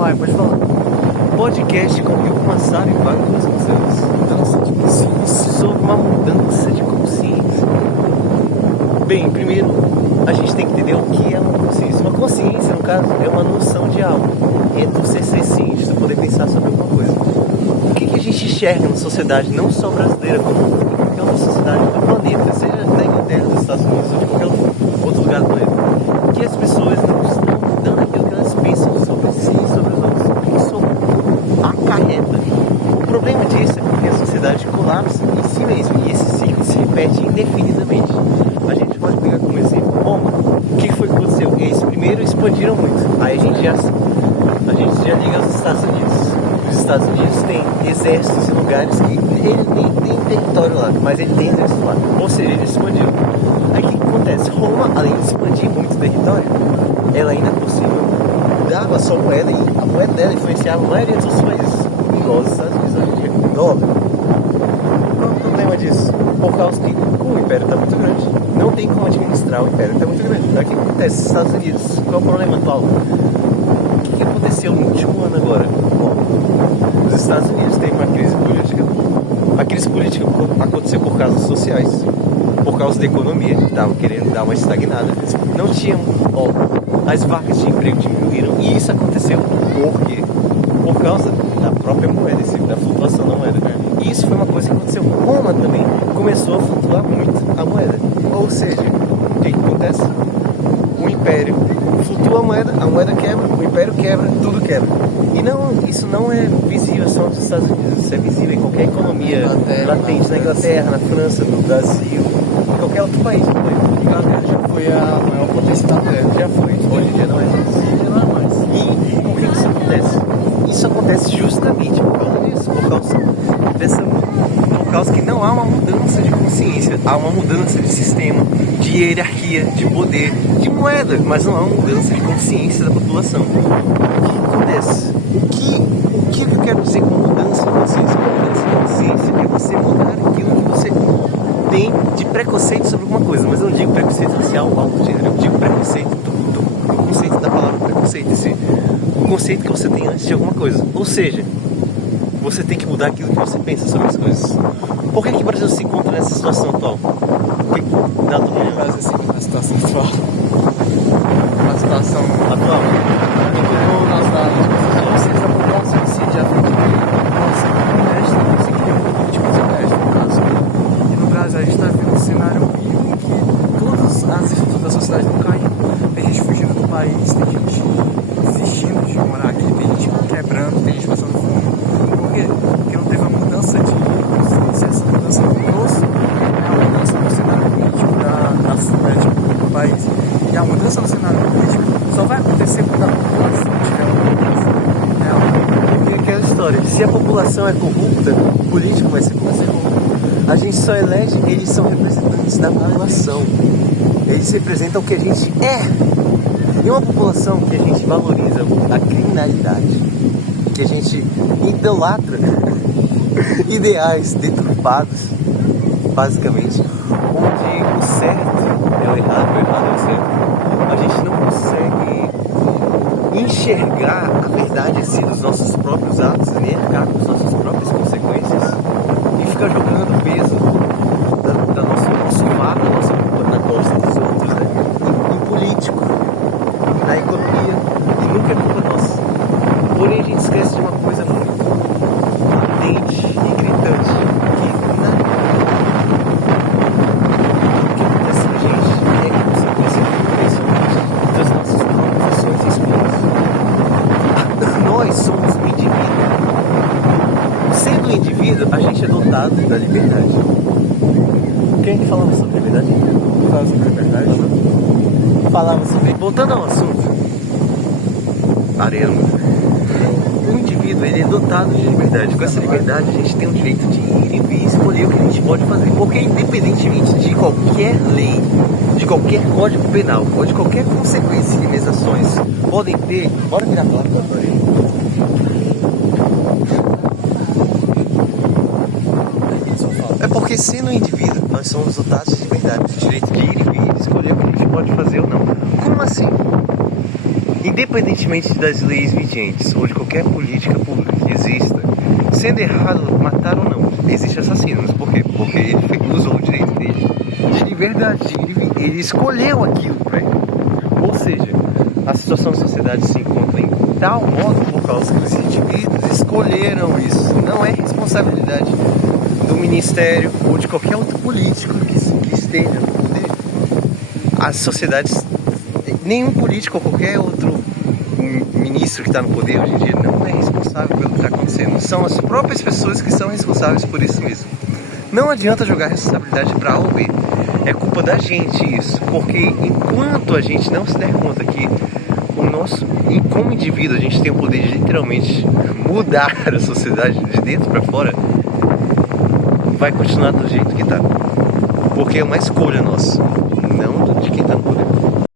vai, pode falar. Podcast com Rio Massaro e Wagner sobre uma mudança de consciência. Bem, primeiro a gente tem que entender o que é uma consciência. Uma consciência, no caso, é uma noção de algo. É tu ser ciente, tu poder pensar sobre alguma coisa. O que a gente enxerga na sociedade, não só brasileira, como em qualquer outra sociedade do planeta, seja da Inglaterra, dos Estados Unidos ou de qualquer outro lugar do planeta, que as pessoas não estão mudando aquilo que elas pensam sobre si e sobre os outros. Isso acarreta. O problema disso é porque a sociedade colapsa em si mesma e esse ciclo se repete indefinidamente. A gente pode pegar como exemplo Roma. O que foi que aconteceu? Eles primeiro expandiram muito. Aí a gente já liga aos Estados Unidos. Os Estados Unidos têm exércitos em lugares que ele nem tem território lá, mas ele tem exército lá. Ou seja, ele expandiu. Aí o que acontece? Roma, além de expandir muito território, ela ainda por cima dava só moeda, e a moeda dela influenciava a maioria dos outros países. Igual os Estados Unidos hoje em dia, o dólar. Qual é o problema disso? Por causa que o império está muito grande, não tem como administrar, o império está muito grande. Aí o que acontece nos Estados Unidos? Qual é o problema atual? O que aconteceu no último ano agora? Bom, os Estados Unidos têm uma crise política. A crise política aconteceu por causas sociais, por causa da economia, que estava querendo dar uma estagnada. Não tinham, as vagas de emprego diminuíram, e isso aconteceu por quê? Por causa da própria moeda, da flutuação da moeda. E isso foi uma coisa que aconteceu. Roma também começou a flutuar muito a moeda. Ou seja, o que acontece? O império flutua a moeda quebra, o império quebra, tudo quebra. E não, isso não é visível só nos Estados Unidos, isso é visível em qualquer economia latente, na Inglaterra, na França, no Brasil, em qualquer outro país. A Inglaterra já foi a maior potência da Terra, já foi, hoje em dia não é mais. E por que isso acontece? Isso acontece justamente por causa disso, por causa que não há uma mudança de consciência, há uma mudança de sistema, de hierarquia, de poder, de moeda, mas não há uma mudança de consciência da população. O que acontece? O que eu quero dizer com mudança de consciência? Mudança de consciência é você mudar aquilo que você tem de preconceito sobre alguma coisa, mas eu não digo preconceito racial ou algo do gênero, eu digo preconceito do conceito da palavra preconceito, o conceito que você tem antes de alguma coisa. Ou seja, você tem que mudar aquilo que você pensa sobre as coisas. Por que o Brasil se encontra nessa situação atual? Na situação atual. A situação atual. Encontrou nas dados. Vocês da população em si já viu que nossa, honesto, você queria um político honesto, no caso. E no Brasil a gente está vendo um cenário horrível em que todas as estruturas da sociedade estão caindo. Tem gente fugindo do país, tem gente desistindo de morar aqui, tem gente quebrando, tem gente passando fome. Por quê? Porque não teve uma mudança de consciência, essa mudança trouxe a mudança no cenário político do país. E a mudança no cenário político só vai acontecer quando a população tiver uma mudança real. Porque aquela história, se a população é corrupta, o político vai ser corrupto. A gente só elege, eles são representantes da população. Eles representam o que a gente é. E uma população que a gente valoriza a criminalidade, que a gente idolatra ideais deturpados, basicamente, onde o certo é o errado é o certo. A gente não consegue enxergar a verdade assim dos nossos próprios atos, nem arcar com as nossas próprias consequências e ficar jogando o peso da nosso fardo, da nossa culpa na costa dos outros, né? Em político, na economia, e nunca é culpa nossa. Porém a gente esquece de uma coisa muito latente e gritante, que o que acontece com a gente é consequência das nossas próprias ações e escolhas. Nós somos um indivíduo. Sendo um indivíduo, a gente é dotado da liberdade. Quem é que falava sobre liberdade? Falava sobre liberdade, né? Falava sobre... Voltando ao assunto. Arena. O indivíduo, ele é dotado de liberdade. Com essa liberdade, a gente tem o direito de ir e vir e escolher o que a gente pode fazer. Porque independentemente de qualquer lei, de qualquer código penal, ou de qualquer consequência que minhas ações podem ter... Bora virar a palavra para ele. É porque sendo um indivíduo, nós somos dotados de liberdade, de direito de ir e vir, de escolher o que a gente pode fazer ou não. Como assim? Independentemente das leis vigentes ou de qualquer política pública que exista, sendo errado matar ou não, existe assassinos. Por quê? Porque ele usou o direito dele de liberdade, ele escolheu aquilo pra ele. Ou seja, a situação da sociedade se encontra em tal modo por causa que os indivíduos escolheram isso. Não é responsabilidade do ministério ou de qualquer outro político que esteja no poder. As sociedades, nenhum político ou qualquer outro ministro que está no poder hoje em dia não é responsável pelo que está acontecendo. São as próprias pessoas que são responsáveis por isso mesmo. Não adianta jogar a responsabilidade para A ou B. É culpa da gente isso, porque enquanto a gente não se der conta que e como indivíduo a gente tem o poder de literalmente mudar a sociedade de dentro para fora, vai continuar do jeito que tá, porque é uma escolha nossa, não de quem tá no poder.